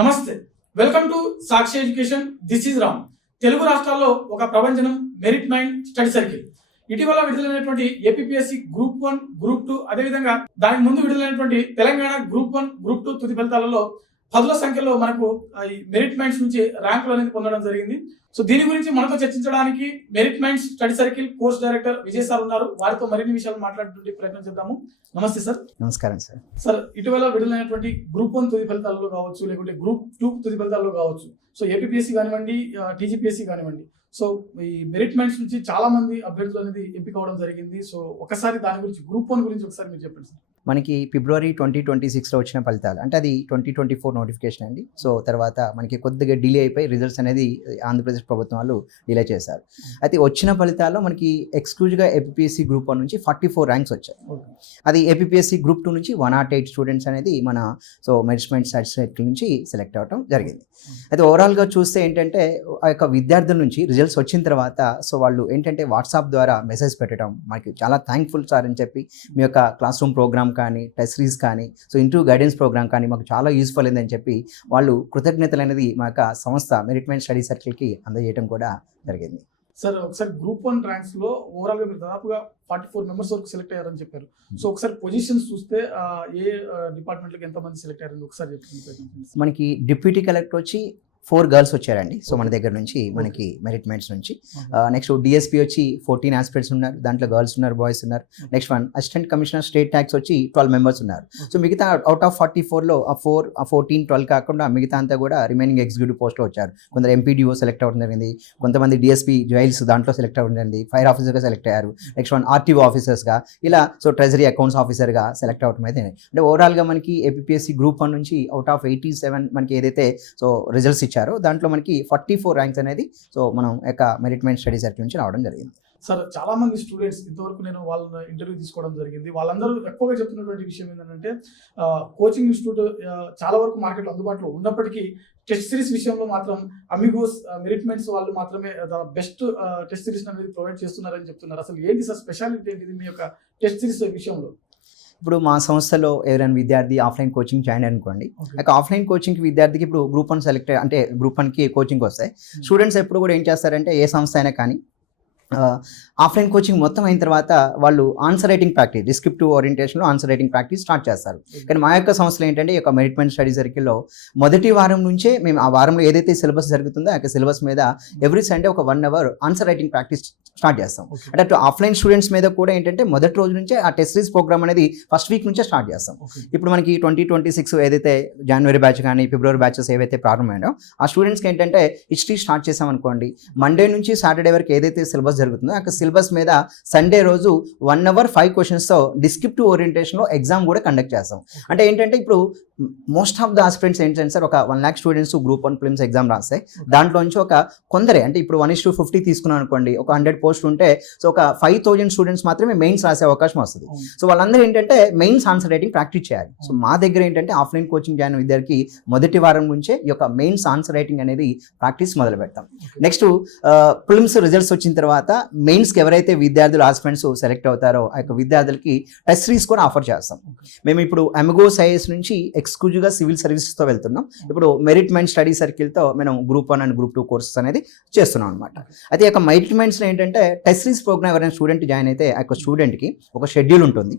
నమస్తే, welcome to Sakshi education. This is Ram. Telugu రాష్ట్రాల్లో ఒక ప్రభంజనం మెరిట్ మైండ్ స్టడీ సర్కిల్. ఇటీవల విడుదలైనటువంటి ఏపీఎస్సి గ్రూప్ 1, గ్రూప్ 2, అదేవిధంగా దానికి ముందు విడుదలైనటువంటి తెలంగాణ గ్రూప్ 1, గ్రూప్ 2 తుది ఫలితాలలో పదుల సంఖ్యలో మనకు ఈ మెరిట్ మైండ్స్ నుంచి ర్యాంకులు అనేది పొందడం జరిగింది. సో దీని గురించి మనతో చర్చించడానికి merit minds study circle course director Vijay sir ఉన్నారు. వారితో మరిన్ని విషయాలు మాట్లాడేటువంటి ప్రయత్నం చేద్దాము. నమస్తే సార్. నమస్కారం సార్. సార్, ఇటీవల విడుదలైనటువంటి గ్రూప్ 1 తుది ఫలితాలలో కావచ్చు, లేకుంటే గ్రూప్ 2 తుది ఫలితాలలో కావచ్చు, సో ఏపీఎస్సి కానివ్వండి, టీజీపీఎస్సి కానివ్వండి, సో ఈ మెరిట్ మైండ్స్ నుంచి చాలా మంది అభ్యర్థులు అనేది ఎంపిక అవడం జరిగింది. సో ఒకసారి దాని గురించి గ్రూప్ 1 గురించి ఒకసారి మీరు చెప్పండి సార్. మనకి ఫిబ్రవరి 2026లో వచ్చిన ఫలితాలు, అంటే అది 2024 నోటిఫికేషన్ అండి. సో తర్వాత మనకి కొద్దిగా డిలే అయిపోయి రిజల్ట్స్ అనేది ఆంధ్రప్రదేశ్ ప్రభుత్వం వాళ్ళు డిలే చేశారు. అయితే వచ్చిన ఫలితాల్లో మనకి ఎక్స్క్లూజివ్గా ఏపీఎస్సి గ్రూప్ 1 నుంచి 44 ర్యాంక్స్ వచ్చాయి. అది ఏపీఎస్సి గ్రూప్ 2 నుంచి 108 స్టూడెంట్స్ అనేది మన మెరిట్ సర్టిఫికేట్ నుంచి సెలెక్ట్ అవ్వడం జరిగింది. అయితే ఓవరాల్గా చూస్తే ఏంటంటే ఆ యొక్క విద్యార్థుల నుంచి రిజల్ట్స్ వచ్చిన తర్వాత సో వాళ్ళు ఏంటంటే వాట్సాప్ ద్వారా మెసేజ్ పెట్టడం, మనకి చాలా థ్యాంక్ఫుల్ సార్ అని చెప్పి, మీ యొక్క క్లాస్ రూమ్ ప్రోగ్రామ్ కానీ, టెస్ట్ సిరీస్ కానీ, సో ఇంటర్వ్యూ గైడెన్స్ ప్రోగ్రామ్ కానీ మాకు చాలా యూస్ఫుల్ అయిందని చెప్పి వాళ్ళు కృతజ్ఞతలు అనేది మా యొక్క సంస్థ మెరిట్ మైండ్ స్టడీ సర్కిల్కి అందజేయడం కూడా జరిగింది. సార్, ఒకసారి గ్రూప్ 1 ర్యాంక్స్ లో ఓవరాల్ గా మీరు దాదాపుగా 44 మెంబర్స్ వరకు సెలెక్ట్ అయ్యారని చెప్పారు. సో ఒకసారి పొజిషన్స్ చూస్తే ఏ డిపార్ట్మెంట్ లకు ఎంత మంది సెలెక్ట్ అయ్యారని ఒకసారి చెప్తుంది. మనకి డిప్యూటీ కలెక్టర్ వచ్చి 4 గర్ల్స్ వచ్చారండి. సో మన దగ్గర నుంచి మనకి మెరిట్ మైండ్స్ నుంచి. నెక్స్ట్ డిఎస్పీ వచ్చి 14 ఆస్పిరెంట్స్ ఉన్నారు, దాంట్లో గర్ల్స్ ఉన్నారు, బాయ్స్ ఉన్నారు. Next one assistant commissioner state tax వచ్చి 12 మెంబర్స్ ఉన్నారు. సో మిగతా అవుట్ ఆఫ్ 44లో 14, 12 కాకుండా మిగతా అంతా కూడా రిమైనింగ్ ఎగ్జిక్యూటివ్ పోస్ట్లో వచ్చారు. కొందరు ఎంపీడీఓ సెలెక్ట్ అవ్వడం జరిగింది, కొంతమంది డిఎస్పీ జైల్స్ దాంట్లో సెలెక్ట్ అవ్వడం జరిగింది, ఫైర్ ఆఫీసర్గా సెలెక్ట్ అయ్యారు. నెక్స్ట్ వన్ ఆర్టీఓ ఆఫీసర్స్గా, ఇలా సో ట్రెజరీ అకౌంట్స్ ఆఫీసర్గా సెలెక్ట్ అవ్వడం అయితే. అంటే ఓవరాల్గా మనకి ఏపీఎస్సి గ్రూప్ 1 నుంచి అవుట్ ఆఫ్ 87 మనకి ఏదైతే సో రిజల్ట్స్ ఇచ్చారో దాంట్లో మనకి 44 ర్యాంక్స్ అనేది సో మనం యొక్క మెరిట్ మైండ్ స్టడీ సర్కిల్ నుంచి రావడం జరిగింది. సార్, చాలా మంది స్టూడెంట్స్ ఇంతవరకు నేను వాళ్ళని ఇంటర్వ్యూ తీసుకోవడం జరిగింది. వాళ్ళందరూ ఎక్కువగా చెప్తున్నటువంటి విషయం ఏంటంటే కోచింగ్ ఇన్స్టిట్యూట్ చాలా వరకు మార్కెట్లో అందుబాటులో ఉన్నప్పటికీ టెస్ట్ సిరీస్ విషయంలో మాత్రం అమిగోస్ మెరిట్ మైండ్స్ వాళ్ళు మాత్రమే బెస్ట్ టెస్ట్ సిరీస్ అనేది ప్రొవైడ్ చేస్తున్నారని చెప్తున్నారు. అసలు ఏంటి సార్ స్పెషాలిటీ ఏంటిది మీ యొక్క టెస్ట్ సిరీస్ విషయంలో? ఇప్పుడు మా సంస్థలో ఎవరైనా విద్యార్థి ఆఫ్లైన్ కోచింగ్ జాయిన్ అనుకోండి, ఆఫ్లైన్ కోచింగ్కి విద్యార్థికి ఇప్పుడు గ్రూప్ 1 సెలెక్ట్ అంటే గ్రూప్ 1కి కోచింగ్ వస్తాయి. స్టూడెంట్స్ ఎప్పుడు కూడా ఏం చేస్తారంటే ఏ సంస్థ అయినా కానీ ఆఫ్లైన్ కోచింగ్ మొత్తం అయిన తర్వాత వాళ్ళు ఆన్సర్ రైటింగ్ ప్రాక్టీస్, డిస్క్రిప్టివ్ ఓరియంటేషన్లో ఆన్సర్ రైటింగ్ ప్రాక్టీస్ స్టార్ట్ చేస్తారు. కానీ మా యొక్క సంస్థలో ఏంటంటే ఈ యొక్క మెరిట్ మైండ్ స్టడీ సర్కిల్లో మొదటి వారం నుంచే మేము ఆ వారంలో ఏదైతే సిలబస్ జరుగుతుందో ఆ యొక్క సిలబస్ మీద ఎవ్రీ సండే ఒక 1 our answer writing practice start చేస్తాం. అంటే అటు ఆఫ్లైన్ స్టూడెంట్స్ మీద కూడా ఏంటంటే మొదటి రోజు నుంచే ఆ టెస్ట్ సిరీస్ ప్రోగ్రామ్ అనేది ఫస్ట్ వీక్ నుంచే స్టార్ట్ చేస్తాం. ఇప్పుడు మనకి 2026 ఏదైతే జనవరి బ్యాచ్ కానీ ఫిబ్రవరి బ్యాచెస్ ఏవైతే ప్రారంభమైనాయో ఆ స్టూడెంట్స్కి ఏంటంటే హిస్టరీ స్టార్ట్ చేసాం అనుకోండి, మండే నుంచి సాటర్డే వరకు ఏదైతే సిలబస్ జరుగుతుందో ఆ సిలబస్ మీద సండే రోజు 1 అవర్ 5 క్వశ్చన్స్తో డిస్క్రిప్టివ్ ఓరియంటేషన్లో ఎగ్జామ్ కూడా కండక్ట్ చేస్తాం. అంటే ఏంటంటే ఇప్పుడు మోస్ట్ ఆఫ్ ద ఆస్పిరెంట్స్ ఏంటంటే సార్ ఒక 1 lakh students group 1 prelims exam రాస్తాయి. దాంట్లోంచి ఒక కొందరే అంటే ఇప్పుడు 1:50 తీసుకున్నాం అనుకోండి, ఒక 100 పోస్ట్ ఉంటే సో ఒక 5,000 స్టూడెంట్స్ మాత్రమే మెయిన్స్ రాసే అవకాశం వస్తుంది. సో వాళ్ళందరూ ఏంటంటే మెయిన్స్ ఆన్సర్ రైటింగ్ ప్రాక్టీస్ చేయాలి. సో మా దగ్గర ఏంటంటే ఆఫ్లైన్ కోచింగ్ జాయిన్ విద్యార్థికి మొదటి వారం నుంచే ఈ యొక్క మెయిన్స్ ఆన్సర్ రైటింగ్ అనేది ప్రాక్టీస్ మొదలు పెడతాం. నెక్స్ట్ ప్రిలిమ్స్ రిజల్ట్స్ వచ్చిన తర్వాత మెయిన్స్కి ఎవరైతే విద్యార్థులు ఆస్పిరెంట్స్ సెలెక్ట్ అవుతారో ఆ యొక్క విద్యార్థులకి టెస్ట్ సిరీస్ కూడా ఆఫర్ చేస్తాం. మేము ఇప్పుడు అమిగోస్ ఐఏఎస్ నుంచి ఎక్స్క్లూజివ్గా సివిల్ సర్వీసెస్తో వెళ్తున్నాం. ఇప్పుడు మెరిట్ మైండ్ స్టడీ సర్కిల్తో మనం గ్రూప్ 1 అండ్ గ్రూప్ 2 కోర్సెస్ అనేది చేస్తున్నాం అనమాట. అయితే ఈ యొక్క మెరిట్ మైండ్స్లో ఏంటంటే టెస్ట్ సిరీస్ ప్రోగ్రామ్ ఎవరైనా స్టూడెంట్ జాయిన్ అయితే ఆ యొక్క స్టూడెంట్కి ఒక షెడ్యూల్ ఉంటుంది.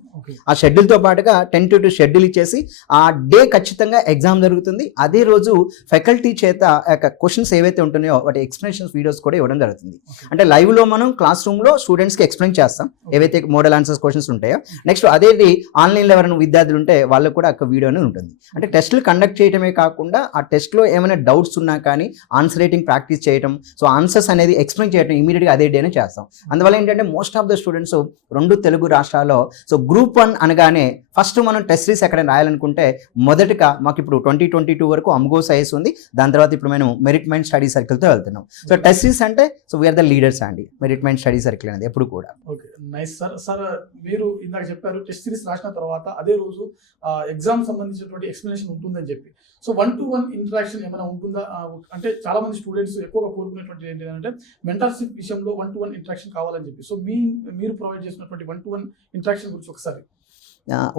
ఆ షెడ్యూల్తో పాటుగా 10 to 2 షెడ్యూల్ ఇచ్చేసి ఆ డే ఖచ్చితంగా ఎగ్జామ్ జరుగుతుంది. అదే రోజు ఫ్యాకల్టీ చేత ఆ యొక్క క్వశ్చన్స్ ఏవైతే ఉంటున్నాయో వాటి ఎక్స్ప్లెనేషన్స్ వీడియోస్ కూడా ఇవ్వడం జరుగుతుంది. అంటే లైవ్లో మనం క్లాస్ రూమ్లో స్టూడెంట్స్కి ఎక్స్ప్లెయిన్ చేస్తాం ఏవైతే మోడల్ ఆన్సర్స్ క్వశ్చన్స్ ఉంటాయో. నెక్స్ట్ అదేది ఆన్లైన్లో ఎవరైనా విద్యార్థులు ఉంటే వాళ్ళకు కూడా ఒక వీడియో అనేది ఉంటుంది. అంటే టెస్టులు కండక్ట్ చేయడమే కాకుండా ఆ టెస్ట్లో ఏమైనా డౌట్స్ ఉన్నా కానీ ఆన్సర్ రైటింగ్ ప్రాక్టీస్ చేయడం, సో ఆన్సర్స్ అనేది ఎక్స్ప్లెయిన్ చేయడం ఇమీడియట్గా అదే డేనే చేస్తాం. అందువల్ల ఏంటంటే most of the students 2 Telugu రాష్ట్రాల్లో సో గ్రూప్ 1 అనగానే ఫస్ట్ మనం టెస్ట్ సిరీస్ ఎక్కడైనా రాయాలనుకుంటే మొదటగా మాకు ఇప్పుడు 2022 వరకు అమిగోస్ ఐఏఎస్ ఉంది. దాని తర్వాత ఇప్పుడు మేము మెరిట్ మైండ్ స్టడీ సర్కిల్తో వెళ్తున్నాం. సో టెస్ట్ సిరీస్ అంటే సో వీఆర్ ద లీడర్స్ అండి మెరిట్ మైండ్ స్టడీ సర్కిల్ అనేది ఎప్పుడు కూడా. Okay, nice sir. సార్, మీరు ఇందాక చెప్పారు టెస్ట్ సిరీస్ రాసిన తర్వాత అదే రోజు ఎగ్జామ్ సంబంధించినటువంటి ఎక్స్ప్లెనేషన్ ఉంటుందని చెప్పి. సో 1-to-1 ఇంటరాక్షన్ ఏమైనా ఉంటుందా? అంటే చాలా మంది స్టూడెంట్స్ ఎక్కువగా కోరుకునేటువంటి ఏంటంటే మెంటర్షిప్ విషయంలో 1-to-1 ఇంటరాక్షన్ కావాలని చెప్పి. సో మీరు ప్రొవైడ్ చేసినటువంటి 1-to-1 ఇంటరాక్షన్ గురించి ఒకసారి.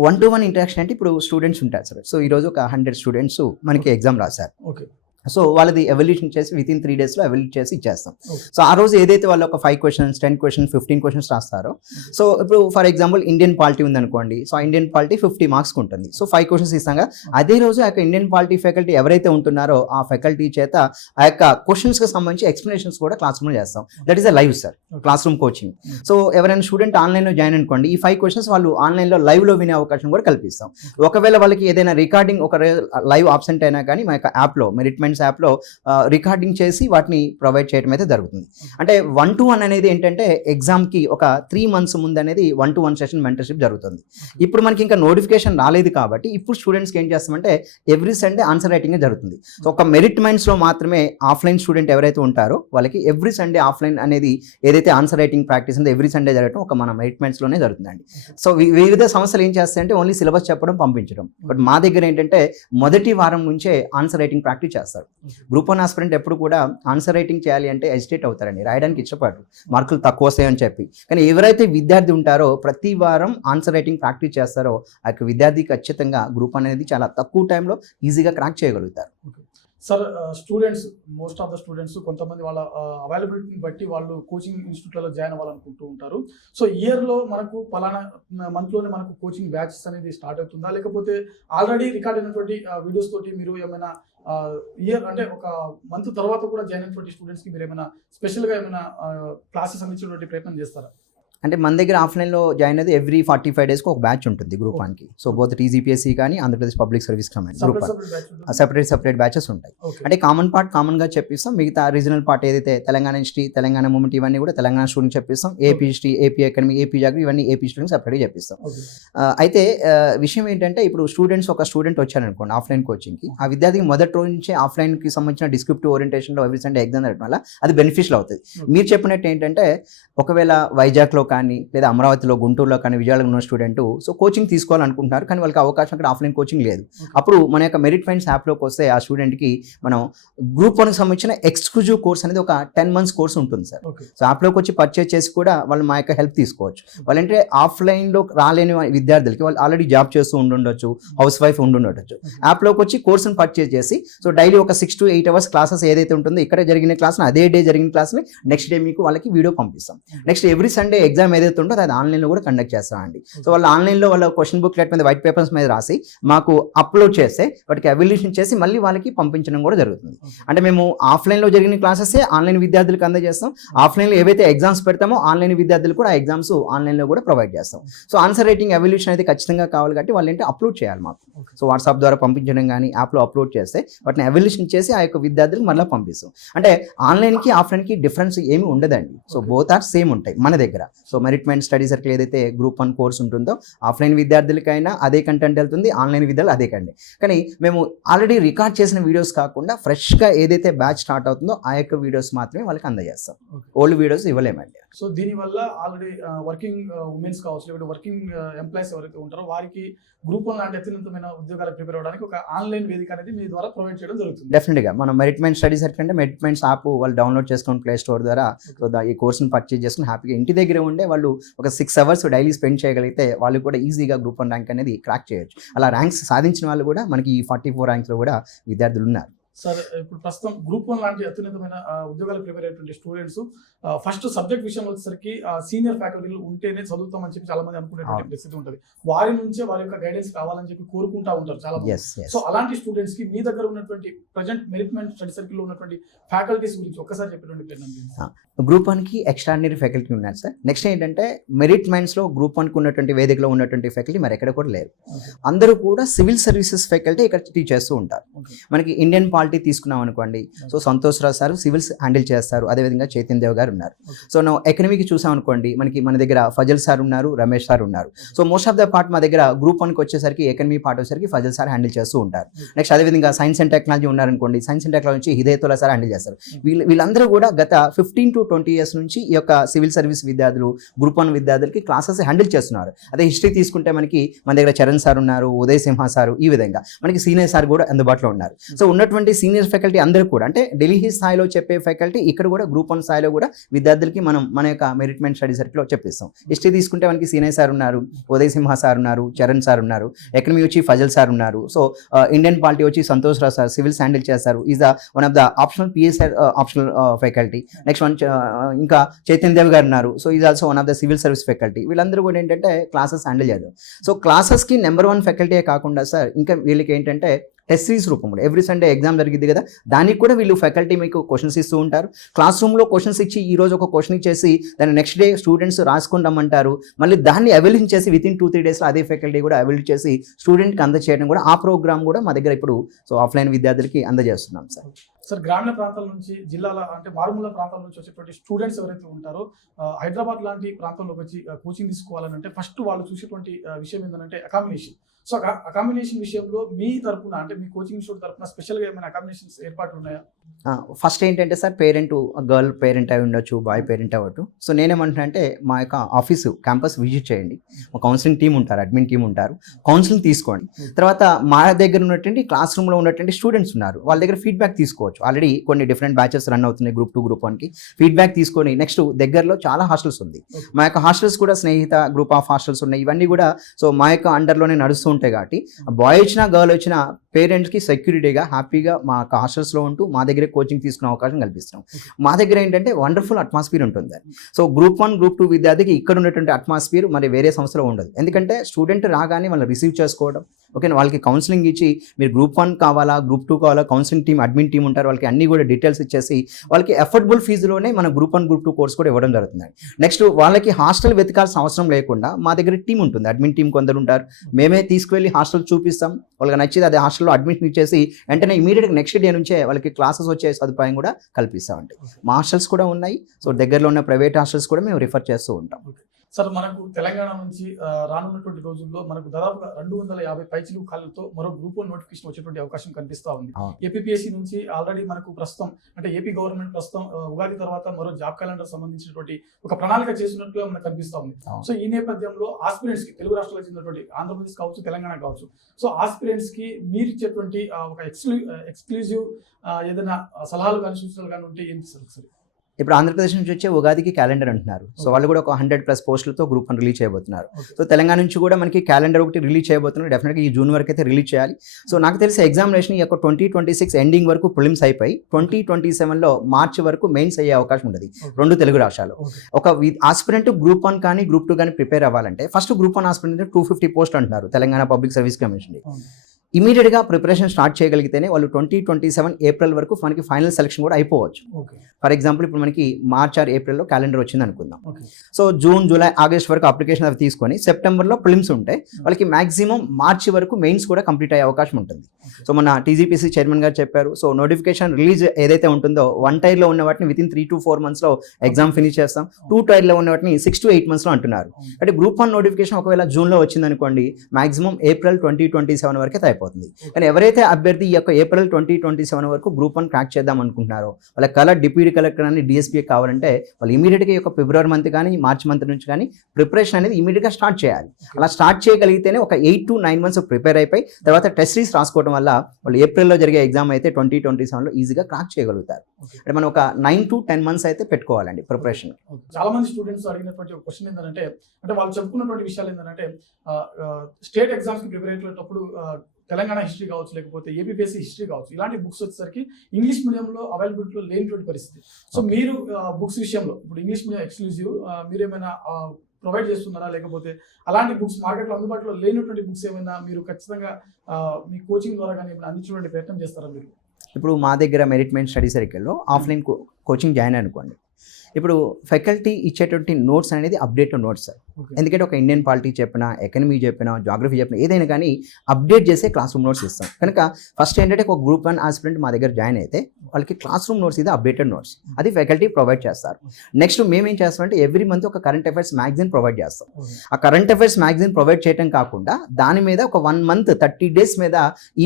1-to-1 ఇంటరాక్షన్ అంటే ఇప్పుడు స్టూడెంట్స్ ఉంటారు సార్. సో ఈరోజు ఒక 100 స్టూడెంట్స్ మనకి ఎగ్జామ్ రాశారు. ఓకే. సో వాళ్ళది ఎవల్యూషన్ చేసి వితిన్ 3 daysలో ఎవల్యూట్ చేసి ఇచ్చేస్తాం. Okay. సో ఆ రోజు ఏదైతే వాళ్ళు ఒక 5 questions 10 questions 15 questions రాస్తారో, సో ఇప్పుడు ఫర్ ఎగ్జాంపుల్ ఇండియన్ పాలిటీ ఉందనుకోండి, సో ఇండియన్ పాలిటీ 50 మార్క్స్ ఉంటుంది. సో 5 questions ఇస్తాగా అదే రోజు ఆ యొక్క ఇండియన్ పాలిటీ ఫ్యాకల్టీ ఎవరైతే ఉంటున్నారో ఆ ఫ్యాకల్టీ చేత ఆ యొక్క క్వశ్చన్స్కి సంబంధించి ఎక్స్ప్లెనేషన్స్ కూడా క్లాస్ రూమ్లో చేస్తాం. That is a live sir, class room coaching. So ఎవరైనా స్టూడెంట్ ఆన్లైన్లో జాయిన్ అనుకోండి, ఈ 5 questions వాళ్ళు ఆన్లైన్లో లైవ్లో వినే అవకాశం కూడా కల్పిస్తాం. ఒకవేళ వాళ్ళకి ఏదైనా రికార్డింగ్ ఒక లైవ్ ఆబ్సెంట్ అయినా కానీ మా యొక్క యాప్లో మెరిట్మెంట్స్ యాప్లో రికార్డింగ్ చేసి వాటిని ప్రొవైడ్ చేయడం అయితే జరుగుతుంది. అంటే 1-to-1 అనేది ఏంటంటే ఎగ్జామ్కి ఒక 3 months ముందు అనేది 1-to-1 సెషన్ మెంటర్షిప్ జరుగుతుంది. ఇప్పుడు మనకి ఇంకా నోటిఫికేషన్ రాలేదు కాబట్టి ఇప్పుడు స్టూడెంట్స్కి ఏం చేస్తామంటే ఎవ్రీ సండే ఆన్సర్ రైటింగ్ జరుగుతుంది. సో ఒక మెరిట్ మైండ్స్లో మాత్రమే ఆఫ్లైన్ స్టూడెంట్ ఎవరైతే ఉంటారో వాళ్ళకి ఎవ్రీ సండే ఆఫ్లైన్ అనేది ఏదైతే ఆన్సర్ రైటింగ్ ప్రాక్టీస్ ఉందో ఎవ్రీ సండే జరగడం ఒక మన మెరిట్ మైండ్స్లోనే జరుగుతుందండి. సో వివిధ సంస్థలు ఏం చేస్తాయంటే ఓన్లీ సిలబస్ చెప్పడం పంపించడం. బట్ మా దగ్గర ఏంటంటే మొదటి వారం నుంచే ఆన్సర్ రైటింగ్ ప్రాక్టీస్ చేస్తారు. గ్రూప్ 1 ఆస్పిరెంట్ ఎప్పుడు కూడా ఆన్సర్ రైటింగ్ చేయాలి అంటే ఎజిటేట్ అవుతారండి, రాయడానికి ఇష్టపడరు, మార్కులు తక్కువ వస్తాయని చెప్పి. కానీ ఎవరైతే విద్యార్థి ఉంటారో ప్రతి వారం ఆన్సర్ రైటింగ్ ప్రాక్టీస్ చేస్తారో ఆ యొక్క విద్యార్థి ఖచ్చితంగా గ్రూప్ అనేది చాలా తక్కువ టైంలో ఈజీగా క్రాక్ చేయగలుగుతారు. Sir, students most of the students కొంతమంది వాళ్ళ అవైలబిలిటీని బట్టి వాళ్ళు కోచింగ్ ఇన్స్టిట్యూట్లలో జాయిన్ అవ్వాలనుకుంటూ ఉంటారు. సో ఇయర్లో మనకు పలానా మంత్లోనే మనకు కోచింగ్ బ్యాచెస్ అనేది స్టార్ట్ అవుతుందా, లేకపోతే ఆల్రెడీ రికార్డ్ అయినటువంటి వీడియోస్ తోటి మీరు ఏమైనా ఇయర్ అంటే ఒక మంత్ తర్వాత కూడా జాయిన్ అయినటువంటి స్టూడెంట్స్కి మీరు ఏమైనా స్పెషల్గా ఏమైనా క్లాసెస్ అందించేటువంటి ప్రయత్నం చేస్తారా? అంటే మన దగ్గర ఆఫ్లైన్లో జాయిన్ అయితే ఎవ్రీ 45 daysకి ఒక బ్యాచ్ ఉంటుంది గ్రూప్ 1కి. సో బోత్ టీజీపీఎస్సీ కానీ Andhra Pradesh public service commission group 1 separate batches ఉంటాయి. అంటే కామన్ పార్ట్ కామన్గా చెప్పిస్తాం, మిగతా రీజనల్ పార్ట్ ఏదైతే తెలంగాణ హిస్టరీ, తెలంగాణ మూమెంట్ ఇవన్నీ కూడా తెలంగాణ స్టూడెంట్ చెప్పిస్తాం. AP history, AP economy, AP geography ఇవన్నీ ఏపీ స్టూడెంట్ సెపరేట్గా చెప్పిస్తాం. అయితే విషయం ఏంటంటే ఇప్పుడు ఒక స్టూడెంట్ వచ్చారనుకోండి ఆఫ్లైన్ కోచింగ్కి, ఆ విద్యార్థికి మొదటి రోజు నుంచే ఆఫ్లైన్కి సంబంధించిన డిస్క్రిప్టివ్ ఓరియంటేషన్లో ఎవ్రీ సండే ఎగ్జామ్ జరగడం వల్ల అది బెనిఫిషియల్ అవుతుంది. మీరు చెప్పినట్టు ఏంటంటే ఒకవేళ వైజాగ్లో కానీ లేదా అమరావతిలో, గుంటూరులో కానీ, విజయవాడలో ఉన్న స్టూడెంట్ సో కోచింగ్ తీసుకోవాలనుకుంటున్నారు కానీ వాళ్ళకి అవకాశం అక్కడ ఆఫ్లైన్ కోచింగ్ లేదు. అప్పుడు మన యొక్క మెరిట్ మైండ్స్ యాప్లోకి వస్తే ఆ స్టూడెంట్కి మనం గ్రూప్ 1కి సంబంధించిన ఎక్స్క్లూజివ్ కోర్స్ అనేది ఒక 10 months కోర్స్ ఉంటుంది సార్. సో యాప్లోకి వచ్చి పర్చేజ్ చేసి కూడా వాళ్ళు మా యొక్క హెల్ప్ తీసుకోవచ్చు. వాళ్ళంటే ఆఫ్లైన్లో రాలేని విద్యార్థులకి వాళ్ళు ఆల్రెడీ జాబ్ చేస్తూ ఉండుండొచ్చు, హౌస్ వైఫ్ ఉండుండొచ్చు, యాప్లోకి వచ్చి కోర్సును పర్చేజ్ చేసి సో డైలీ ఒక 6 to 8 hours క్లాసెస్ ఏదైతే ఉంటుందో ఇక్కడ జరిగిన క్లాస్ని అదే డే జరిగిన క్లాస్ని నెక్స్ట్ డే మీకు వాళ్ళకి వీడియో పంపిస్తాం. నెక్స్ట్ ఎవ్రీ సండే ఎగ్జామ్ ఏదైతే ఉంటుందో అది ఆన్లైన్లో కూడా కండక్ట్ చేస్తామండి. సో వాళ్ళు ఆన్లైన్లో వాళ్ళ క్వశ్చన్ బుక్లెట్ మీద వైట్ పేపర్స్ మీద రాసి మాకు అప్లోడ్ చేస్తే వాటికి ఎవల్యూషన్ చేసి మళ్ళీ వాళ్ళకి పంపించడం కూడా జరుగుతుంది. అంటే మేము ఆఫ్లైన్లో జరిగిన క్లాసెస్ ఆన్లైన్ విద్యార్థులకు అందజేస్తాం, ఆఫ్లైన్లో ఏవైతే ఎగ్జామ్స్ పెడతామో ఆన్లైన్ విద్యార్థులు కూడా ఆ ఎగ్జామ్స్ ఆన్లైన్లో కూడా ప్రొవైడ్ చేస్తాం. సో ఆన్సర్ రైటింగ్ ఎవల్యూషన్ అయితే ఖచ్చితంగా కావాలి కాబట్టి వాళ్ళు ఏంటి అప్లోడ్ చేయాలి మాకు. సో వాట్సాప్ ద్వారా పంపించడం కానీ యాప్లో అప్లోడ్ చేస్తే వాటిని ఎవల్యూషన్ చేసి ఆ యొక్క విద్యార్థులకు మళ్ళీ పంపిస్తాం. అంటే ఆన్లైన్కి ఆఫ్లైన్కి డిఫరెన్స్ ఏమి ఉండదండి. సో బోత్ ఆర్ సేమ్ ఉంటాయి మన దగ్గర. So merit mind study circle ఏదైతే గ్రూప్ 1 కోర్స్ ఉంటుందో ఆఫ్లైన్ విద్యార్థులకైనా అదే కంటెంట్ వెళ్తుంది, ఆన్లైన్ విద్యార్థులు అదే కంటెంట్. కానీ మేము ఆల్రెడీ రికార్డ్ చేసిన వీడియోస్ కాకుండా ఫ్రెష్గా ఏదైతే బ్యాచ్ స్టార్ట్ అవుతుందో ఆ యొక్క వీడియోస్ మాత్రమే వాళ్ళకి అందజేస్తాం. ఓల్డ్ వీడియోస్ ఇవ్వలేమండి. సో దీనివల్ల ఆల్రెడీ వర్కింగ్ ఉమెన్స్ కావచ్చు, లేకపోతే వర్కింగ్ ఎంప్లాయీస్ ఎవరైతే ఉంటారో వారికి గ్రూప్ 1 లాంటి అత్యున్నతమైన ఉద్యోగాలకు ప్రిపేర్ అవ్వడానికి ఒక ఆన్లైన్ వేదిక అనేది మీ ద్వారా ప్రొవైడ్ చేయడం జరుగుతుంది. డెఫినెట్గా మనం మెరిట్ మైండ్ స్టడీ సర్కిల్ అంటే మెరిట్ మైండ్స్ యాప్ వాళ్ళు డౌన్లోడ్ చేసుకుని ప్లే స్టోర్ ద్వారా సో ఈ కోర్సును పర్చేజ్ చేసుకుని హ్యాపీగా ఇంటి దగ్గర ఉండే వాళ్ళు ఒక 6 hours డైలీ స్పెండ్ చేయగలిగితే వాళ్ళు కూడా ఈజీగా గ్రూప్ 1 ర్యాంక్ అనేది క్రాక్ చేయొచ్చు. అలా ర్యాంక్స్ సాధించిన వాళ్ళు కూడా మనకి ఈ 44 ర్యాంక్స్లో కూడా విద్యార్థులు ఉన్నారు. సార్, ఇప్పుడు ప్రస్తుతం గ్రూప్ 1 లాంటి అత్యున్నతమైన ఉద్యోగాలకు ప్రిపేర్ అయ్యేటువంటి స్టూడెంట్స్ ఫస్ట్ సబ్జెక్ట్ విషయం వచ్చేసరికి సీనియర్ ఫ్యాకల్టీలు ఉంటేనే చదువుతామని చెప్పి చాలా మంది అనుకునేటువంటి పరిస్థితి ఉంటుంది. వారి నుంచే వారి యొక్క గైడెన్స్ కావాలని చెప్పి కోరుకుంటా ఉంటారు చాలా మంది. సో అలాంటి స్టూడెంట్స్ కి మీ దగ్గర ఉన్నటువంటి present merit mind study circle లో ఉన్నటువంటి ఫ్యాకల్టీస్ గురించి ఒక్కసారి చెప్పినటువంటి పేరు. గ్రూప్ 1కి ఎక్స్ట్రాడినరీ ఫ్యాకల్టీ ఉన్నారు సార్. నెక్స్ట్ ఏంటంటే మెరిట్ మైండ్స్లో గ్రూప్ 1కి ఉన్నటువంటి వేదికలో ఉన్నటువంటి ఫ్యాకల్టీ మరి ఎక్కడ కూడా లేరు. అందరూ కూడా సివిల్ సర్వీసెస్ ఫ్యాకల్టీ ఇక్కడ టీచ్ చేస్తూ ఉంటారు. మనకి ఇండియన్ పాలిటీ తీసుకున్నాం అనుకోండి, సో సంతోష్ రావు సార్ సివిల్స్ హ్యాండిల్ చేస్తారు, అదేవిధంగా చైతన్య దేవ్ గారు ఉన్నారు. సో నా ఎకనమీకి చూసాం అనుకోండి, మన దగ్గర ఫజల్ సార్ ఉన్నారు, రమేష్ సార్ ఉన్నారు. So most of the part మా దగ్గర గ్రూప్ 1కి వచ్చేసరికి ఎకనమీ పార్ట్ వచ్చేసరికి ఫజల్ సార్ హ్యాండిల్ చేస్తూ ఉంటారు. నెక్స్ట్ అదేవిధంగా సైన్స్ అండ్ టెక్నాలజీ ఉన్నారనుకోండి, సైన్స్ అండ్ టెక్నాలజీ నుంచి హిదయతుల్లా సార్ హ్యాండిల్ చేస్తారు. వీళ్ళందరూ కూడా గత 15 to 20 years నుంచి ఈ యొక్క సివిల్ సర్వీస్ విద్యార్థులు గ్రూప్ 1 విద్యార్థులకి క్లాసెస్ హ్యాండిల్ చేస్తున్నారు. అదే హిస్టరీ తీసుకుంటే మన దగ్గర చరణ్ సార్ ఉన్నారు, ఉదయ్ సింహ సార్, ఈ విధంగా మనకి సీనియర్ సార్ కూడా అందుబాటులో ఉన్నారు. సో ఉన్నటువంటి సీనియర్ ఫ్యాకల్టీ అందరూ కూడా అంటే ఢిల్లీ స్థాయిలో చెప్పే ఫ్యాకల్టీ ఇక్కడ కూడా గ్రూప్ 1 స్థాయిలో కూడా విద్యార్థులకి మనం మన యొక్క మెరిట్మెంట్ స్టడీ సర్కిల్లో చెప్పిస్తాం. హిస్టరీ తీసుకుంటే మనకి సీనయ్ సార్ ఉన్నారు, ఉదయ్ సింహ సార్ ఉన్నారు, చరణ్ సార్ ఉన్నారు, ఎకనమీ వచ్చి ఫజల్ సార్ ఉన్నారు. సో ఇండియన్ పాలిటీ వచ్చి సంతోష్ రావు సార్ సివిల్స్ హ్యాండిల్ చేస్తారు, is the one of the optional PS optional faculty. Next one ఇంకా చైతన్య దేవ్ గారు ఉన్నారు, so is also one of the civil service faculty. వీళ్ళందరూ కూడా ఏంటంటే క్లాసెస్ హ్యాండిల్ చేస్తారు. సో క్లాసెస్కి నెంబర్ 1 ఫ్యాకల్టీయే కాకుండా సార్ ఇంకా వీళ్ళకి ఏంటంటే టెస్ట్ సిరీస్ రూపంలో ఎవ్రీ సండే ఎగ్జామ్ జరిగింది కదా, దానికి కూడా వీళ్ళు ఫ్యాకల్టీ మీకు క్వశ్చన్స్ ఇస్తూ ఉంటారు. క్లాస్ రూమ్లో క్వశ్చన్స్ ఇచ్చి ఈ రోజు ఒక క్వశ్చన్ ఇచ్చేసి దాన్ని నెక్స్ట్ డే స్టూడెంట్స్ రాసుకొని రమ్మంటారు. మళ్ళీ దాన్ని అవైలింగ్ చేసి వితిన్ 2-3 డేస్లో అదే ఫ్యాకల్టీ కూడా అవైలింగ్ చేసి స్టూడెంట్కి అందజేయడం కూడా ఆ ప్రోగ్రామ్ కూడా మా దగ్గర ఇప్పుడు సో ఆఫ్లైన్ విద్యార్థులకి అందజేస్తున్నాం సార్. సార్ గ్రామీణ ప్రాంతాల నుంచి జిల్లాల అంటే మారుమూల ప్రాంతాల నుంచి వచ్చేటువంటి స్టూడెంట్స్ ఎవరైతే ఉంటారో హైదరాబాద్ లాంటి ప్రాంతంలోకి వచ్చి కోచింగ్ తీసుకోవాలని అంటే ఫస్ట్ వాళ్ళు చూసేటువంటి విషయం ఏంటంటే అకామిడేషన్. సో అకామిడేషన్ విషయంలో మీ తరపున అంటే మీ కోచింగ్ ఇన్స్టిట్యూట్ తరపున స్పెషల్గా ఏమైనా అకామిడేషన్స్ ఏర్పాట్లు ఉన్నాయా? ఫస్ట్ ఏంటంటే సార్ గర్ల్ పేరెంట్ అయి ఉండొచ్చు, బాయ్ పేరెంట్ అవ్వచ్చు. సో నేనేమంటున్నా అంటే మా యొక్క ఆఫీసు క్యాంపస్ విజిట్ చేయండి, మా కౌన్సిలింగ్ టీం ఉంటారు, అడ్మిన్ టీం ఉంటారు, కౌన్సిలింగ్ తీసుకోండి. తర్వాత మా దగ్గర ఉన్నటువంటి క్లాస్ రూమ్లో ఉన్నటువంటి స్టూడెంట్స్ ఉన్నారు, వాళ్ళ దగ్గర ఫీడ్బ్యాక్ తీసుకోవచ్చు. ఆల్రెడీ కొన్ని డిఫరెంట్ బ్యాచెస్ రన్ అవుతున్నాయి గ్రూప్ 2 గ్రూప్ 1కి. ఫీడ్బ్యాక్ తీసుకొని నెక్స్ట్ దగ్గరలో చాలా హాస్టల్స్ ఉంది, మా యొక్క హాస్టల్స్ కూడా స్నేహిత గ్రూప్ ఆఫ్ హాస్టల్స్ ఉన్నాయి. ఇవన్నీ కూడా సో మా యొక్క అండర్లోనే నడుస్తూ ఉంటాయి కాబట్టి బాయ్ వచ్చినా గర్ల్ వచ్చినా పేరెంట్స్కి సెక్యూరిటీగా హ్యాపీగా మా హాస్టల్స్లో ఉంటూ మా దగ్గర కోచింగ్ తీసుకునే అవకాశం కల్పిస్తాం. మా దగ్గర ఏంటంటే వండర్ఫుల్ అట్మాస్ఫియర్ ఉంటుంది. సో గ్రూప్ 1 గ్రూప్ 2 విద్యార్థికి ఇక్కడ ఉన్నటువంటి అట్మాస్ఫియర్ మరి వేరే సంస్థలో ఉండదు. ఎందుకంటే స్టూడెంట్ రాగానే వాళ్ళని రిసీవ్ చేసుకోవడం, ఓకేనా, వాళ్ళకి కౌన్సిలింగ్ ఇచ్చి మీరు గ్రూప్ 1 కావాలా గ్రూప్ 2 కావాలా, కౌన్సిలింగ్ టీం అడ్మిన్ టీం ఉంటారు, వాళ్ళకి అన్ని కూడా డీటెయిల్స్ ఇచ్చేసి వాళ్ళకి అఫోర్డబుల్ ఫీజులోనే మన గ్రూప్ 1 గ్రూప్ 2 కోర్స్ కూడా ఇవ్వడం జరుగుతుంది. నెక్స్ట్ వాళ్ళకి హాస్టల్ వెతకాల్సిన అవసరం లేకుండా మా దగ్గర టీం ఉంటుంది, అడ్మిన్ టీం కొందరు ఉంటారు, మేమే తీసుకువెళ్ళి హాస్టల్ చూపిస్తాం. వాళ్ళకి నచ్చింది అదే హాస్టల్లో అడ్మిషన్ ఇచ్చేసి వెంటనే ఇమీడియట్గా నెక్స్ట్ డే నుంచే వాళ్ళకి క్లాసెస్ వచ్చే సదుపాయం కూడా కల్పిస్తామండి. మా హాస్టల్స్ కూడా ఉన్నాయి, సో దగ్గరలో ఉన్న ప్రైవేట్ హాస్టల్స్ కూడా మేము రిఫర్ చేస్తూ ఉంటాం. సార్ మనకు తెలంగాణ నుంచి రానున్నటువంటి రోజుల్లో మనకు దాదాపుగా 250 పైచిలు ఖాళీలతో మరో గ్రూప్ 1 నోటిఫికేషన్ వచ్చేటువంటి అవకాశం కనిపిస్తూ ఉంది. ఏపీఎస్సీ నుంచి ఆల్రెడీ మనకు ప్రస్తుతం అంటే ఏపీ గవర్నమెంట్ ప్రస్తుతం ఉగాది తర్వాత మరో జాబ్ క్యాలెండర్ సంబంధించినటువంటి ఒక ప్రణాళిక చేసినట్లుగా మనకు కనిపిస్తూ ఉంది. సో ఈ నేపథ్యంలో ఆస్పిరెంట్స్ కి తెలుగు రాష్ట్రాలకు చెందినటువంటి ఆంధ్రప్రదేశ్ కావచ్చు, తెలంగాణ కావచ్చు, సో ఆస్పిరెంట్స్ కి మీరు ఇచ్చేటువంటి ఒక ఎక్స్క్లూజివ్ ఏదైనా సలహాలు కానీ సూచనలు కానీ ఉంటే ఏంటి సార్? ఒకసారి ఇప్పుడు ఆంధ్రప్రదేశ్ నుంచి వచ్చే ఉగాదికి క్యాలెండర్ అంటున్నారు. సో వాళ్ళు కూడా ఒక 100+ పోస్టులతో గ్రూప్ 1 రిలీజ్ చేయబోతున్నారు. సో తెలంగాణ నుంచి కూడా మనకి క్యాలెండర్ ఒకటి రిలీజ్ చేయబోతున్నారు. డెఫినెట్గా ఈ జూన్ వరకు అయితే రిలీజ్ చేయాలి. సో నాకు తెలిసి ఎగ్జామినేషన్ ఈ యొక్క 2026 ఎండింగ్ వరకు ప్రిలిమ్స్ అయిపోయి 2027లో మార్చి వరకు మెయిన్స్ అయ్యే అవకాశం ఉంటుంది 2 తెలుగు రాష్ట్రాలు. ఒక ఆస్పిరెంట్ గ్రూప్ 1 కానీ గ్రూప్ 2 కానీ ప్రిపేర్ అవ్వాలంటే ఫస్ట్ గ్రూప్ 1 ఆస్పిరెంట్ 250 పోస్ట్ అంటున్నారు తెలంగాణ పబ్లిక్ సర్వీస్ కమిషన్. ఇమీడియట్గా ప్రిపరేషన్ స్టార్ట్ చేయగలిగితేనే వాళ్ళు 2027 ఏప్రిల్ వరకు మనకి ఫైనల్ సెలక్షన్ కూడా అయిపోవచ్చు. ఫర్ ఎగ్జాంపుల్ ఇప్పుడు మనకి మార్చ్ ఆర్ ఏప్రిల్లో క్యాలెండర్ వచ్చింది అనుకుందాం. సో జూన్ జూలై ఆగస్ట్ వరకు అప్లికేషన్ అవి తీసుకొని సెప్టెంబర్లో ప్రిలిమ్స్ ఉంటే వాళ్ళకి మాక్సిమం మార్చి వరకు మెయిన్స్ కూడా కంప్లీట్ అయ్యే అవకాశం ఉంటుంది. సో మన టీజీపీసీ చైర్మన్ గారు చెప్పారు. సో నోటిఫికేషన్ రిలీజ్ ఏదైతే ఉంటుందో 1 టైర్లో ఉన్న వాటిని వితిన్ 3 to 4 monthsలో ఎగ్జామ్ ఫినిష్ చేస్తాం. 2 టైర్లో ఉన్న వాటిని 6 to 8 monthsలో అంటున్నారు. అంటే గ్రూప్ 1 నోటిఫికేషన్ ఒకవేళ జూన్లో వచ్చింది అనుకోండి, మాక్సిమం ఏప్రిల్ 2027 వరకు అయితే అయిపోతుంది. కానీ ఎవరైతే అభ్యర్థి ఈ యొక్క ఏప్రిల్ 2027 వరకు గ్రూప్ 1 క్రాక్ చేద్దాం అనుకుంటున్నారో వాళ్ళ డిప్యూటీ కలెక్టర్ అని డిఎస్పీ కావాలంటే వాళ్ళు ఇమీడియట్గా ఈ యొక్క ఫిబ్రవరి మంత్ కానీ మార్చి మంత్ నుంచి కానీ ప్రిపరేషన్ అనేది ఇమీడియట్గా స్టార్ట్ చేయాలి. అలా స్టార్ట్ చేయగలిగితేనే ఒక 8 to 9 months ప్రిపేర్ అయిపోయి తర్వాత టెస్ట్ సిరీస్ రాసుకోవడం వల్ల వాళ్ళు ఏప్రిల్లో జరిగే ఎగ్జామ్ అయితే 2027లో ఈజీగా క్రాక్ చేయగలుగుతారు. అంటే మనం ఒక 9 to 10 months అయితే పెట్టుకోవాలండి ప్రిపరేషన్. చాలా మంది స్టూడెంట్స్ అడిగినటువంటి క్వశ్చన్ ఏంటంటే అంటే వాళ్ళు చెప్పుకున్నటువంటి విషయాలు ఏంటంటే స్టేట్ ఎగ్జామ్స్కి ప్రిపేర్ అయ్యేటప్పుడు తెలంగాణ హిస్టరీ కావచ్చు, లేకపోతే ఏపీఎస్సీ హిస్టరీ కావచ్చు, ఇలాంటి బుక్స్ వచ్చేసరికి ఇంగ్లీష్ మీడియంలో అవైలబిలిటీలో లేనిటువంటి పరిస్థితి. సో మీరు బుక్స్ విషయంలో ఇప్పుడు ఇంగ్లీష్ మీడియం ఎక్స్క్లూజివ్ మీరేమైనా ప్రొవైడ్ చేస్తున్నారా, లేకపోతే అలాంటి బుక్స్ మార్కెట్లో అందుబాటులో లేనటువంటి బుక్స్ ఏమైనా మీరు ఖచ్చితంగా మీ కోచింగ్ ద్వారా కానీ ఏమైనా అందించడానికి ప్రయత్నం చేస్తారా మీరు? ఇప్పుడు మా దగ్గర మెరిట్మెంట్ స్టడీ సర్కిల్లో ఆఫ్లైన్ కోచింగ్ జాయిన్ అనుకోండి, ఇప్పుడు ఫ్యాకల్టీ ఇచ్చేటువంటి నోట్స్ అనేది అప్డేట్ నోట్స్ సార్. ఎందుకంటే ఒక ఇండియన్ పాలిటీ చెప్పినా, ఎకనమీ చెప్పినా, జాగ్రఫీ చెప్పినా ఏదైనా కానీ అప్డేట్ చేసే క్లాస్ రూమ్ నోట్స్ ఇస్తాం. కనుక ఫస్ట్ ఏంటంటే ఒక గ్రూప్ 1 ఆస్పిరెంట్ మా దగ్గర జాయిన్ అయితే వాళ్ళకి క్లాస్ రూమ్ నోట్స్ ఇది అప్డేటెడ్ నోట్స్ అది ఫ్యాకల్టీ ప్రొవైడ్ చేస్తారు. నెక్స్ట్ మేమేం చేస్తామంటే ఎవ్రీ మంత్ ఒక కరెంట్ అఫైర్స్ మ్యాగజైన్ ప్రొవైడ్ చేస్తాం. ఆ కరెంట్ అఫైర్స్ మ్యాగజైన్ ప్రొవైడ్ చేయడం కాకుండా దాని మీద ఒక 1 month 30 days మీద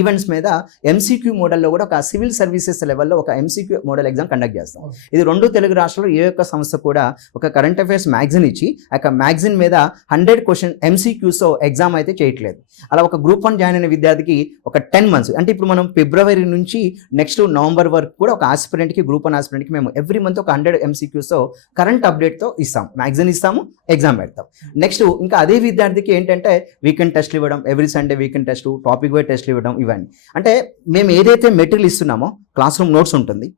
ఈవెంట్స్ మీద ఎంసీక్యూ మోడల్లో కూడా ఒక సివిల్ సర్వీసెస్ లెవెల్లో ఒక ఎంసీక్యూ మోడల్ ఎగ్జామ్ కండక్ట్ చేస్తాం. ఇది 2 తెలుగు రాష్ట్రాల్లో ఏ ఒక్క సంస్థ కూడా ఒక కరెంట్ అఫైర్స్ మ్యాగజైన్ ఇచ్చి ఆ మ్యాగజైన్ మీద 100 క్వశ్చన్ ఎంసీక్యూస్ ఎగ్జామ్ అయితే చేయట్లేదు. అలా ఒక గ్రూప్ 1 జాయిన్ అయిన విద్యార్థికి ఒక 10 months అంటే ఇప్పుడు మనం ఫిబ్రవరి నుంచి నెక్స్ట్ నవంబర్ వరకు కూడా ఒక ఆస్పిరెంట్కి గ్రూప్ 1 ఆస్పిరెంట్కి మేము ఎవ్రీ మంత్ ఒక 100 ఎంసీక్యూస్ కరెంట్ అప్డేట్తో ఇస్తాం. మ్యాగజైన్ ఇస్తాము, ఎగ్జామ్ పెడతాం. నెక్స్ట్ ఇంకా అదే విద్యార్థికి ఏంటంటే వీకెండ్ టెస్ట్లు ఇవ్వడం, every Sunday weekend test, topic wise టెస్ట్లు ఇవ్వడం, ఇవన్నీ అంటే మేము ఏదైతే మెటీరియల్ ఇస్తున్నామో క్లాస్ రూమ్ నోట్స్ ఉంటుంది,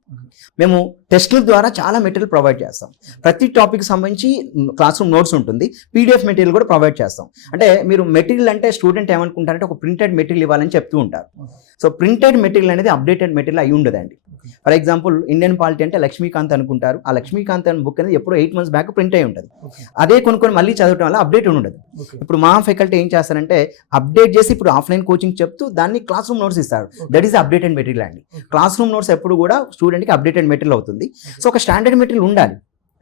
మేము టెస్ట్ల ద్వారా చాలా మెటీరియల్ ప్రొవైడ్ చేస్తాం. ప్రతి టాపిక్ సంబంధించి క్లాస్ రూమ్ నోట్స్ ఉంటుంది, పీడిఎఫ్ మెటీరియల్ కూడా ప్రొవైడ్ చేస్తాం. అంటే మీరు మెటీరియల్ అంటే స్టూడెంట్ ఏమనుకుంటారంటే ఒక ప్రింటెడ్ మెటీరియల్ ఇవ్వాలని చెప్తూ ఉంటారు. సో ప్రింటెడ్ మెటీరియల్ అనేది అప్డేటెడ్ మెటీరియల్ అయి ఉండదండి. ఫర్ ఎగ్జాంపుల్ ఇండియన్ పాలిటీ అంటే లక్ష్మీకాంత్ అనుకుంటారు, ఆ లక్ష్మీకాంత్ అనే బుక్ అనేది ఎప్పుడో 8 months బ్యాక్ ప్రింట్ అయి ఉంటుంది. అదే కొనుక్కొని మళ్ళీ చదవడం వల్ల అప్డేట్ ఉండదు. ఇప్పుడు మా ఫ్యాకల్టీ ఏం చేస్తారంటే అప్డేట్ చేసి ఇప్పుడు ఆఫ్లైన్ కోచింగ్ చెప్తూ దాన్ని క్లాస్ రూమ్ నోట్స్ ఇస్తారు. దట్ ఈస్ అప్డేటెడ్ మెటీరియల్ అండి. క్లాస్ రూమ్ నోట్స్ ఎప్పుడు కూడా స్టూడెంట్కి అప్డేటెడ్ మెటీరియల్ అవుతుంది. సో ఒక స్టాండర్డ్ మెటీరియల్ ఉండాలి,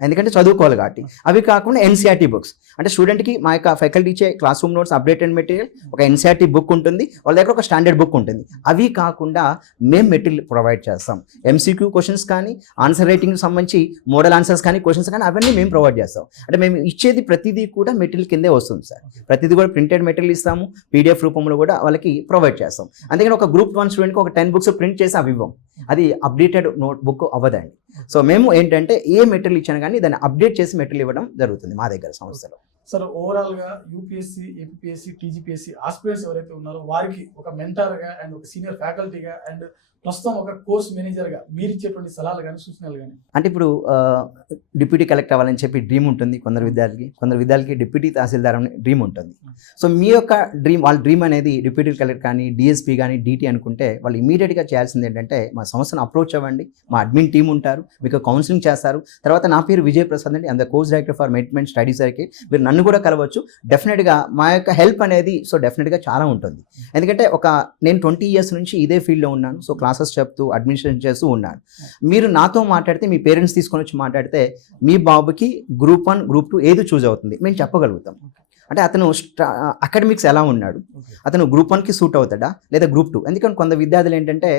ఎందుకంటే చదువుకోవాలి కాబట్టి. అవి కాకుండా ఎన్సీఆర్టీ బుక్స్ అంటే స్టూడెంట్కి మా యొక్క ఫ్యాకల్టీ ఇచ్చే class room notes updated material, ఒక ఎన్సీఆర్టీ బుక్ ఉంటుంది, వాళ్ళ దగ్గర ఒక స్టాండర్డ్ బుక్ ఉంటుంది. అవి కాకుండా మేము మెటీరియల్ ప్రొవైడ్ చేస్తాం. ఎంసీక్యూ క్వశ్చన్స్ కానీ, ఆన్సర్ రైటింగ్కి సంబంధించి మోడల్ ఆన్సర్స్ కానీ, క్వశ్చన్స్ కానీ అవన్నీ మేము ప్రొవైడ్ చేస్తాం. అంటే మేము ఇచ్చేది ప్రతిదీ కూడా మెటీరియల్ కిందే వస్తుంది సార్. ప్రతిదీ కూడా ప్రింటెడ్ మెటీరియల్ ఇస్తాము, పీడిఎఫ్ రూపంలో కూడా వాళ్ళకి ప్రొవైడ్ చేస్తాం. అందుకని ఒక గ్రూప్ 1 స్టూడెంట్కి ఒక 10 books ప్రింట్ చేసి అవి ఇవ్వం, అది అప్డేటెడ్ నోట్ బుక్ అవ్వదండి. సో మేము ఏంటంటే ఏ మెటీరియల్ ఇచ్చినా కానీ దాన్ని అప్డేట్ చేసి మెటీరియల్ ఇవ్వడం జరుగుతుంది మా దగ్గర సంస్థలో. సార్ ఓవరాల్ గా యూపీఎస్సీ, ఏపీఎస్సీ, టీజీపీఎస్సీ ఆస్పిరెంట్స్ ఎవరైతే ఉన్నారో వారికి ఒక మెంటర్ గా అండ్ ఒక సీనియర్ ఫ్యాకల్టీగా అండ్ ప్రస్తుతం ఒక కోర్స్ మేనేజర్ గా మీరు ఇచ్చేటువంటి సలహాలు కానీ సూచనలు కానీ? అంటే ఇప్పుడు డిప్యూటీ కలెక్టర్ అవ్వాలని చెప్పి డ్రీమ్ ఉంటుంది కొందరు విద్యార్థులకి డిప్యూటీ తహసీల్దార్ అని డ్రీమ్ ఉంటుంది. సో మీ యొక్క డ్రీమ్, వాళ్ళ డ్రీమ్ అనేది డిప్యూటీ కలెక్టర్ కానీ, డిఎస్పీ కానీ, డీటీ అనుకుంటే వాళ్ళు ఇమీడియట్గా చేయాల్సింది ఏంటంటే మా సంస్థను అప్రోచ్ అవ్వండి. మా అడ్మిన్ టీం ఉంటారు, మీకు కౌన్సిలింగ్ చేస్తారు. తర్వాత నా పేరు విజయ్ ప్రసాద్ అండి, I'm the course director for management study circle. మీరు నన్ను కూడా కలవచ్చు. డెఫినెట్గా మా యొక్క హెల్ప్ అనేది డెఫినెట్గా చాలా ఉంటుంది. ఎందుకంటే నేను 20 years నుంచి ఇదే ఫీల్డ్లో ఉన్నాను. సో క్లాసెస్ చెప్తూ అడ్మినిస్ట్రేషన్ చేస్తూ ఉన్నాను. మీరు నాతో మాట్లాడితే, మీ పేరెంట్స్ తీసుకొని వచ్చి మాట్లాడితే మీ బాబుకి గ్రూప్ 1, గ్రూప్ 2 ఏది చూజ్ అవుతుంది మేము చెప్పగలుగుతాం. అంటే అతను అకాడమిక్స్ ఎలా ఉన్నాడు, అతను గ్రూప్ 1కి సూట్ అవుతాడా లేదా గ్రూప్ 2. ఎందుకంటే కొంత విద్యార్థులు ఏంటంటే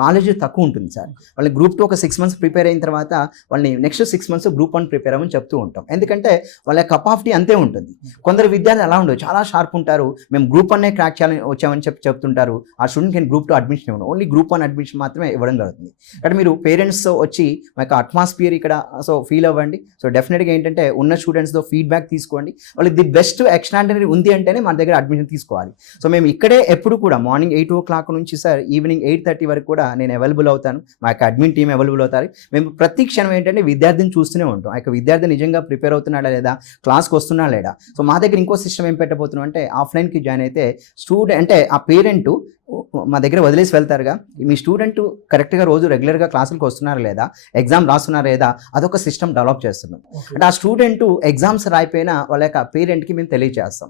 నాలెడ్జ్ తక్కువ ఉంటుంది సార్. వాళ్ళని గ్రూప్ 2 ఒక 6 months ప్రిపేర్ అయిన తర్వాత వాళ్ళని నెక్స్ట్ 6 months గ్రూప్ 1 ప్రిపేర్ అవ్వని చెప్తూ ఉంటాం. ఎందుకంటే వాళ్ళ కప్ ఆఫ్ టీ అంతే ఉంటుంది. కొందరు విద్యార్థులు అలా ఉండదు, చాలా షార్ప్ ఉంటారు. మేము గ్రూప్ 1 క్రాక్ చేయాలని వచ్చామని చెప్తుంటారు. ఆ స్టూడెంట్కి నేను గ్రూప్ 2 అడ్మిషన్ ఇవ్వను, ఓన్లీ గ్రూప్ 1 అడ్మిషన్ మాత్రమే ఇవ్వడం జరుగుతుంది. అంటే మీరు పేరెంట్స్ వచ్చి మా యొక్క అట్మాస్ఫియర్ ఇక్కడ ఫీల్ అవ్వండి. డెఫినెట్గా ఏంటంటే ఉన్న స్టూడెంట్స్తో ఫీడ్బ్యాక్ తీసుకోండి. వాళ్ళకి ది బెస్ట్ ఎక్స్ట్రాడినరీ ఉంది అంటేనే మన దగ్గర అడ్మిషన్ తీసుకోవాలి. సో మేము ఇక్కడే ఎప్పుడు కూడా మార్నింగ్ 8 o'clock నుంచి సార్ ఈవినింగ్ 8:30 వరకు కూడా నేను అవైలబుల్ అవుతాను. మా యొక్క అడ్మిన్ టీం అవైలబుల్ అవుతారు. మేము ప్రతి క్షణం ఏంటంటే విద్యార్థిని చూస్తూనే ఉంటాం. ఆ యొక్క విద్యార్థి నిజంగా ప్రిపేర్ అవుతున్నాడా లేదా, క్లాస్కి వస్తున్నా లేదా. సో మా దగ్గర ఇంకో సిస్టమ్ ఏం పెట్టబోతున్నాం అంటే ఆఫ్లైన్కి జాయిన్ అయితే స్టూడెంట్ అంటే ఆ పేరెంట్ మా దగ్గర వదిలేసి వెళ్తారుగా, మీ స్టూడెంట్ కరెక్ట్గా రోజు రెగ్యులర్గా క్లాసులకు వస్తున్నారా లేదా, ఎగ్జామ్ రాస్తున్నారా లేదా, అదొక సిస్టమ్ డెవలప్ చేస్తున్నాం. అంటే ఆ స్టూడెంట్ ఎగ్జామ్స్ రాయిపోయినా వాళ్ళ యొక్క పేరెంట్కి మేము తెలియజేస్తాం.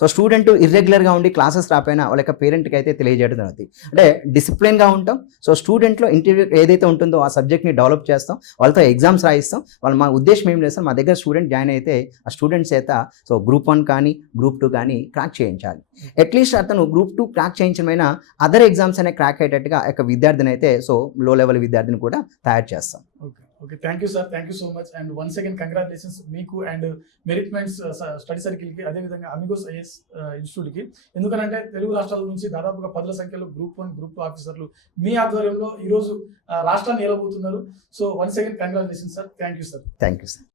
సో స్టూడెంట్ ఇర్రెగ్యులర్గా ఉండి క్లాసెస్ రాపోయినా వాళ్ళ యొక్క పేరెంట్కి అయితే తెలియజేయడం జరుగుతుంది. అంటే డిసిప్లిన్గా ఉంటాం. సో స్టూడెంట్లో ఇంటర్వ్యూ ఏదైతే ఉంటుందో ఆ సబ్జెక్ట్ని డెవలప్ చేస్తాం, వాళ్ళతో ఎగ్జామ్స్ రాయిస్తాం. మా ఉద్దేశం ఏం చేస్తాం, మా దగ్గర స్టూడెంట్ జాయిన్ అయితే ఆ స్టూడెంట్స్ చేత గ్రూప్ 1 కానీ గ్రూప్ 2 కానీ క్రాక్ చేయించాలి. అట్లీస్ట్ అతను గ్రూప్ 2 క్రాక్ చేయించమైనా అదర్ ఎగ్జామ్స్ అనే క్రాక్ అయ్యేటట్టుగా యొక్క విద్యార్థిని అయితే లో లెవెల్ విద్యార్థిని కూడా తయారు చేస్తాం. Okay, thank you sir, thank you so much. And once again congratulations మీకు అండ్ మెరిట్ మైండ్స్ స్టడీ సర్కిల్కి, అదేవిధంగా అమిగోస్ ఐఏఎస్ ఇన్స్టిట్యూట్కి. ఎందుకంటే తెలుగు రాష్ట్రాల నుంచి దాదాపుగా 10ల సంఖ్యలో గ్రూప్ 1, గ్రూప్ 2 ఆఫీసర్లు మీ ఆధ్వర్యంలో ఈరోజు రాష్ట్రాన్ని ఏలబోతున్నారు. So once again congratulations sir, thank you sir. Thank you sir.